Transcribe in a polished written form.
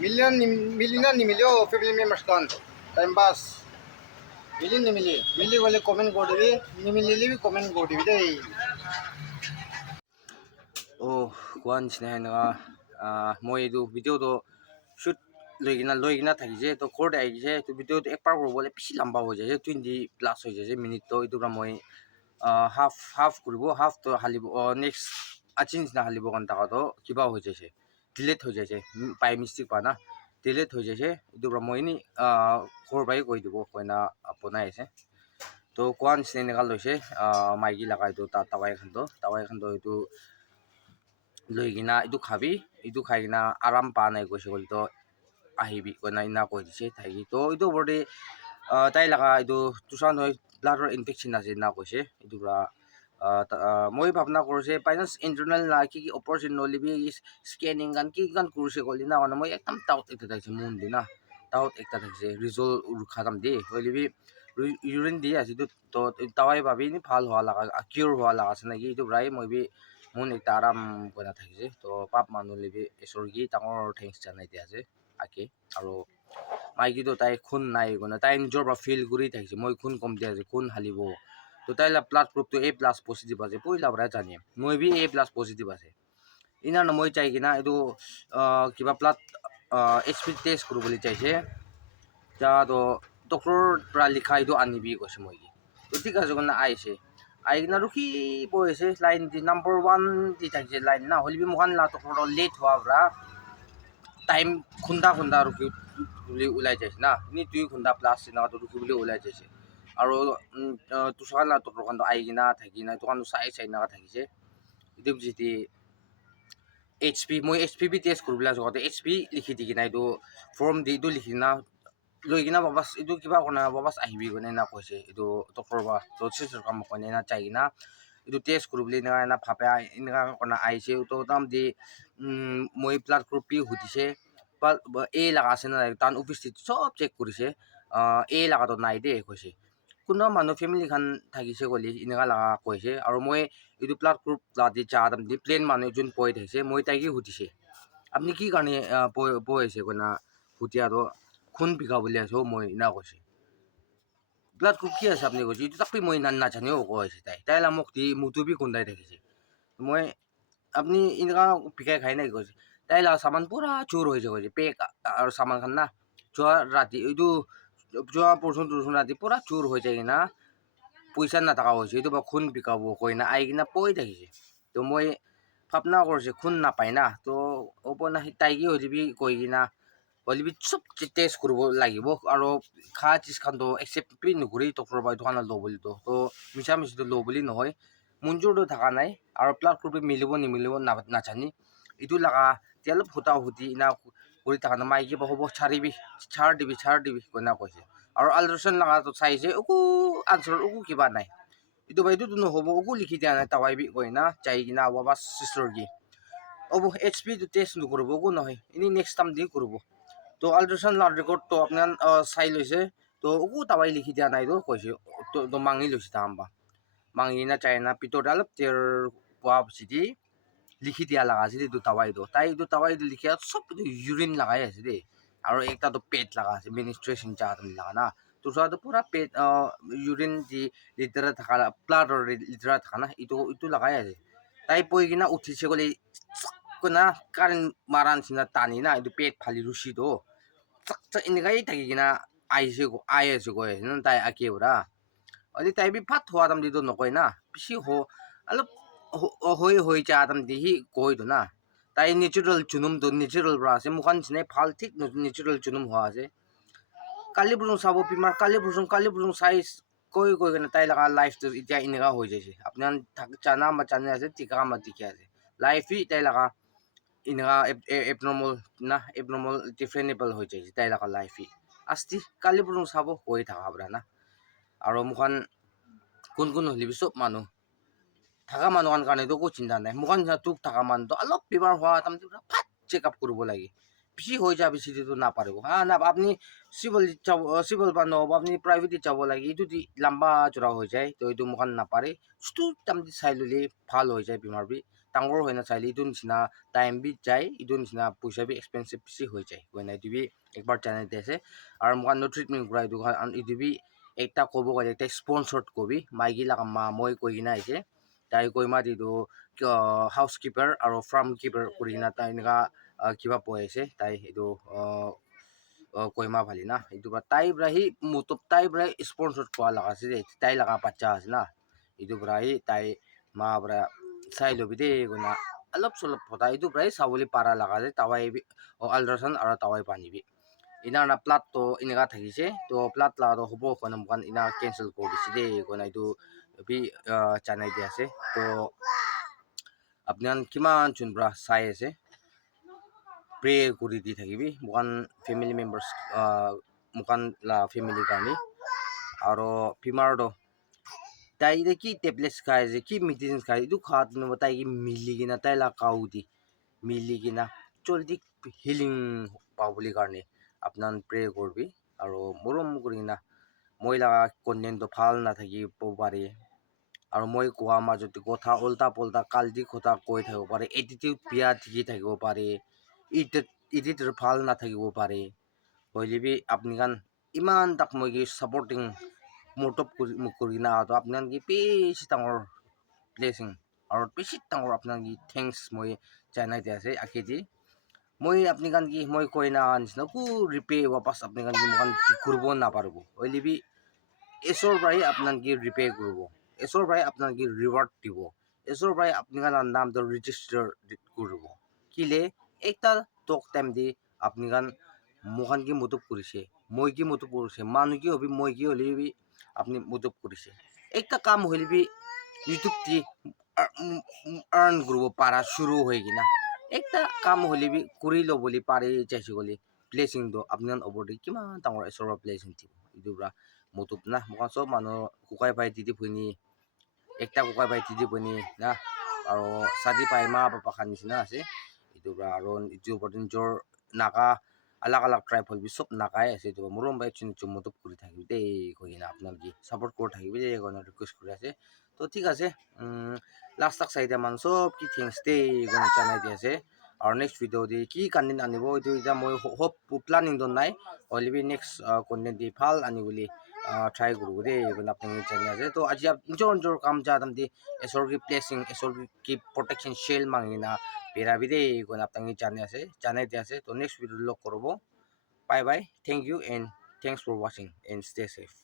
মিলি না নিমিলেও ফ্যামিলি মেম্বাৰ্স কান টাইম পাস মিলি নিমিলি মিলি গ'লে কমেণ্ট কৰি দিবি নিমিলিলে কমেণ্ট কৰি দিবি দেই কোৱা নিচিনা সেনেকুৱা মই এইটো ভিডিঅ'টো শ্বুট লৈ কিনা থাকিছে তো ঘৰতে আহিছে তো ভিডিঅ'টো একবাৰ কৰিবলৈ বেছি লম্বা হৈ যায় 20+ হৈ যায় মিনিটটো এইটোৰ পৰা মই হাফ কৰিব হাফটো হালিব নেক্সট আজি নিচিনা হালিব কাৰণ তাহাঁতো কিবা হৈ যাইছে ডিলেট হৈ যাইছে বাই মিষ্টেক পা না ডিলেট হৈ যাইছে এইটোৰ পৰা মই এনেই ঘৰৰ পৰাই কৈ দিব কইনা বনাই আছে তো কোৱা নিচিনা এনেকুৱা লৈছে মাইকী লগা এইটো টাৱাইখনটো এইটো লৈ কিনা এইটো খাবি এইটো খাই কিনা আৰাম পা নাই কৈছে বুলি তো আহিবি কইনা ইনা কৈ দিছে থাকি তো এইটো ওপৰতে তাই লগা এইটো তুষাৰ হৈ ব্লাডৰ ইনফেকশ্যন আছে না কৈছে এইটোৰ পৰা মই ভাবনা কৰিছে ফাইনেন্স ইণ্টাৰনেল না কি অপাৰেশ্যন নলিবি স্কেনিং গান কি গান কৰিছে ক'লি না মানে মই একদম ডাউট এটা থাকিছে মন দি না ডাউট একটা থাকিছে ৰিজল্ট খাতাম দি হলিবি ইউৰিন দি আছে তো তাৱাই ভাবি ভাল হোৱা লগা কিয়ৰ হোৱা লগা আছে নেকি এইটো পৰাই মই বি মন একটা আৰাম কৰি থাকিছে তো পাপ মানুহ লিবি ঈশ্বৰ কি ডাঙৰ থেংকছ জানাই দিয়া আছে আকে আৰু মাইকীটো তাই খুন নাই মানে তাই নিজৰ পৰা ফিল কৰি থাকিছে মই খুন কম দিয়া আছে খুন হালিব তো তাই ব্লাড গ্ৰুপটো A+ পজিটিভ আছে পইলা পৰাই জানিম মই বি A+ পজিটিভ আছে ইনাৰ মই চাই কিনা এইটো কিবা ব্লাড HP টেষ্ট কৰিবলৈ চাইছে তো ডক্টৰৰ পৰা লিখা এইটো আনিবি কৈছে মই তো ঠিক আছে মানে আহিছে আহি কিনা ৰখি বহিছে লাইন দি নাম্বাৰ 1 দি থাকিছে লাইন না হলিবি মোহান ডক্টৰৰ লেট হোৱাৰ পৰা টাইম খুন্দা ৰখি ওলাই যাইছে না এনে 2 ঘণ্টা প্লাছ এনেকুৱা ৰখিবলৈ ওলাই যাইছে আৰু তুষাৰ ডক্টৰখন আহি কিনা থাকি না দোকান চাই এনেকুৱা থাকিছে এইটো যদি HP মই HPV টেষ্ট কৰিবলৈ আছোঁ HP লিখি দি কিনা এইটো ফৰ্ম দি এইটো লিখি কিনা লৈ কিনা বাবাছ এইটো কিবা কৰা বাবাছ আহিবি মানে না কৈছে এইটো ডক্টৰৰ পৰা চিষ্টাৰ কাম কনে না চাই কিনা এইটো টেষ্ট কৰিবলৈ না ভাবে এনেকুৱা কৰা আহিছে তো তাম দি মই ব্লাড গ্ৰুপ পি সুধিছে A লগা আছে না তান উপস্থিত চব চেক কৰিছে A লগাটো নাই দেই কৈছে কোনো মানুহ ফেমিলি খান থাকিছে ক'লি এনেকুৱা লগা কৈছে আৰু মই এইটো ব্লাড গ্ৰুপ দি চাম দি প্লেন মানুহ যোন পঢ়ি থাকিছে মই তাইকে সুধিছে আপুনি কি কাৰণে পঢ়িছে কইনা সুধি আৰু খুন বিঘা বুলি আছো মই না কৈছে ব্লাড গ্ৰুপ কি আছে আপুনি কৈছে এইটো তাকপি মই নাজানিও কৈছে তাই মোক দি মুটো বি খুন্দাই থাকিছে মই আপুনি এনেকুৱা বিঘাই খাই নাই কৈছে তাই লগা চামান পুৰা চোৰ হৈছে কৈছে পেক আৰু চামান খান না যোৱা ৰাতি এইটো যোৱা পৰচোন ৰাতি পুৰা চোৰ হৈ যায় কিনা পইচা নাথাকা হৈছে এইটো বা খুন বিকাব কৈ না আহি কিনা পঢ়ি থাকিছে তো মই ভাবনা কৰিছে খুন নাপায় না তো ওপনা তাইকে হলিবি কৈ কিনা হলিবি চব টেষ্ট কৰিব লাগিব আৰু খা চিজখানটো একচেপ্ট নকৰি ডক্টৰৰ পৰা দোকানত লওঁ বুলি তো মিছা মিছিটো লওঁ বুলি নহয় মঞ্জুৰটো থকা নাই আৰু ব্লাড গ্ৰুপে মিলিব নিমিলিব নাজানি এইটো লগা এতিয়া অলপ সুধি ইনা কৰি থকা নাই মাইকী হ'ব ছাৰ দিবি কইনা কৈছে আৰু আল্ট্ৰাচাউণ্ড লগাটো চাইছে একো আনচাৰ একো কিবা নাই এইটো বাইদেউটো নহ'ব একো লিখি দিয়া নাই তাৱাই কৈ না চাই কিনা বাবা চিষ্টাৰ কি HPটো টেষ্ট নকৰিব একো নহয় এনেই নেক্সট টাইম দি কৰিব তো আল্ট্ৰাচাউণ্ড ৰেকৰ্ডটো আপোনাৰ চাই লৈছে তো একো তাৱাই লিখি দিয়া নাই তো কৈছে তো মাঙি লৈছে তাহাম্বা মাঙি না চাই না ভিতৰতে অলপ তেৰ পোৱা চিটি লিখি দিয়া লগা আছে এইটো তাৱাইটো তাই এইটো তাৱাইটো লিখি চব ইউৰিন লগাই আছে দেই আৰু একটাতো পেট লগা আছে মেনিষ্ট্ৰেশ্যন চাহ লগা না তোৰ পুৰা পেট ইউৰিন দি লিটাৰ থকা ব্লাডৰ লিটাৰ থকা না এইটো লগাই আছে তাই পঢ়ি কিনা উঠিছে গ'লে না কাৰেণ্ট মাৰা নিচিনা টানি না এইটো পেট ফালি ৰুচিটো চাক এনেকাই থাকি কিনা আহি আছে কৈ আছে না তাই একেবাৰে তাই বি ভাত হোৱা দাম দিটো নকয় না বেছি অলপ হৈ যায় দাম দি সি কৈতো না তাই নেচাৰেল জুনুমটো নেচাৰেল পৰা আছে মুখান নিচিনাই ভাল ঠিক নেচাৰেল জুনুম হোৱা আছে কালি পৰ্যন্ত চাব বেমাৰ কালি পৰ্যন্ত চাই কৈ কিনে তাই লগা লাইফটো এতিয়া এনেকুৱা হৈ যাইছে আপোনাৰ জানা আমাৰ জানে আছে টিকা আমাৰ টিকা আছে লাইফই তাই লগা এনেকুৱা এবনৰ্মেল ডিফাৰেণ্টেবল হৈ যাইছে তাই লগা লাইফই আস্তি কালি পৰ্যন্ত চাব কৈ থকা পৰা না আৰু মুখান কোন হলিবি চব মানুহ থকা মানুহৰ কাৰণেতো একো চিন্তা নাই মুখান তোক থকা মানুহটো অলপ বেমাৰ হোৱা তাৰমানে ফাট চেকআপ কৰিব লাগে বেছি হৈ যায় বেছিটো নাপাৰিব না আপুনি চিভিল বা নহ'ব আপুনি প্ৰাইভেটত যাব লাগে এইটো লম্বা চৰা হৈ যায় তো এইটো মুখান নাপাৰে তাৰমানে চাই ল'লে ভাল হৈ যায় বেমাৰবি ডাঙৰ হৈ নাচাইলে এইটো নিচিনা টাইম বি যায় এইটো নিচিনা পইচা বি এক্সপেঞ্চিভ বেছি হৈ যায় গৈ নাই এইটো বি একবাৰ জানাই দি আছে আৰু মোক ট্ৰিটমেণ্ট কৰা এইটো বি একটা ক'ব গ'লে একটা স্পন্সৰ্ড কবি মাইকী লাগা মা মই কৈ কিনা আহিছে তাই কৈ মা এইটো হাউচ কিপাৰ আৰু ফাৰ্ম কিপাৰ কৰি কিনা তাই এনেকা কিবা পঢ়াইছে তাই এইটো কৈ মা ভালি না এইটো তাই পৰা সি মুটুব তাই পৰা স্পন্সৰ্ড কোৱা লগা আছে যে তাই লগা বাচ্চা আছে না এইটো পৰা সি তাই মা পৰা চাই ল'বি দেই গনা অলপ চলপ ফটা এইটো প্ৰায় চাবলৈ পাৰা লগা আছে তাৱাই আল্ট্ৰাচাউণ্ড আৰু তাৱাই পানিবি ইনাৰ না প্লাটটো এনেকা থাকিছে তো প্লাট লাগাটো হ'ব কোনো মোকান ইনা কেঞ্চেল কৰি দিছে দেই গনা এইটো বি জানাই দি আছে তো আপোনাৰ কিমান চোন পৰা চাই আছে প্ৰে কৰি দি থাকিবি মোকান ফেমিলি মেম্বাৰ্ছ মোকান লা ফেমিলি কাৰণে আৰু ফিমাৰটো তাই কি টেবলেটস খাই আছে কি মেডিচিন খাই এইটো খাওয়াত তাই কি মিলি কিনা তাই লা কাউ দি মিলি কিনা জলদি হিলিং পাওঁ বুলি কাৰণে আপোনাৰ প্ৰে কৰবি আৰু মৰম কৰি কিনা মই লগা কণ্টেণ্টটো ভাল নাথাকিব পাৰে আৰু মই কোৱা মাজতে কথা উল্টা পুল্টা কাল্টি কথা কৈ থাকিব পাৰে এটিটিউড বিয়া ঠিকি থাকিব পাৰে এডিটৰ ভাল নাথাকিব পাৰে হ'লেবি আপুনি কান ইমান তাক মই কি ছাপৰ্টিং মোটপ কৰি কিনা আপোনাৰ কি বেছি ডাঙৰ ব্লেছিং আৰু বেছি ডাঙৰ আপোনাৰ কি থেংকছ মই জানাই দি আছে আকেদি মই আপুনি কান কি মই কৈ না নিচিনা কো ৰিপে ৱাপাছ আপুনি কান কি মোকান কৰিব নাপাৰিব হ'লেবি এছৰ পৰাই আপোনাৰ কি ৰিপে কৰিব এছৰ পৰাই আপোনাৰ কি ৰিৱাৰ্ড দিব এছৰ পৰাই আপুনি কান নামটো ৰেজিষ্টাৰ কৰিব কিলে একটা টক টাইম দি আপুনি কান মোকান কি মুটুব কৰিছে মই কি মুটুব কৰিছে মানুহ কি হবি মই কি হ'লেবি আপনি মুটুব কৰিছে একটা কাম হ'লেবি ইউটিউব দি আৰ্ন কৰিব পাৰা শুৰু হৈ কিনা একটা কাম হ'লেবি কৰি ল'বলৈ পাৰে যাইছে গ'লে ব্লেছিংটো আপোনাৰ ওপৰতে কিমান ডাঙৰ ঈশ্বৰৰ ব্লেছিং দিব এইটো পৰা মুটুব না মোকান চব মানুহ কুকাই পাই দিদি ভুইনি একটা কুকাই পাই দিদি ভুইনি না আৰু চাদি পাই মা পাপা খান নিচিনা আছে এইটো পৰা আৰু ইটোৰ ওপৰত নিজৰ নাগা আলাগ আলাগ ট্ৰাইব হ'লবি চব নাগাই আছে এইটো মৰম বাই মুটুব কৰি থাকিবি দেই কৈ কিনা আপোনাৰ কি ছাপোৰ্ট কৰি থাকিবি দেই কৈ ৰিকুৱেষ্ট কৰি আছে তো ঠিক আছে লাষ্ট তাক চাৰিটা মান চব কি থেংকছ দেই কৈ জানাই দি আছে আৰু নেক্সট ভিডিঅ' দি কি কণ্টেণ্ট আনিব এইটো এতিয়া মই হোপ প্লানিংটো নাই হ'লেবি নেক্সট কণ্টেণ্ট দি ভাল আনি বুলি ট্ৰাই কৰিব দেই আপুনি জানি আছে তো আজি নিজৰ নিজৰ কাম যা তামদি এছৰ কি ব্লেছিং এছৰ কি প্ৰটেকশ্যন শ্বেল মাঙিনা বেৰাবি দেই কৈ আপুনি জানি আছে জানাই দি আছে তো নেক্সট ভিডিঅ' লগ কৰিব bye bye thank you and thanks for watching and stay safe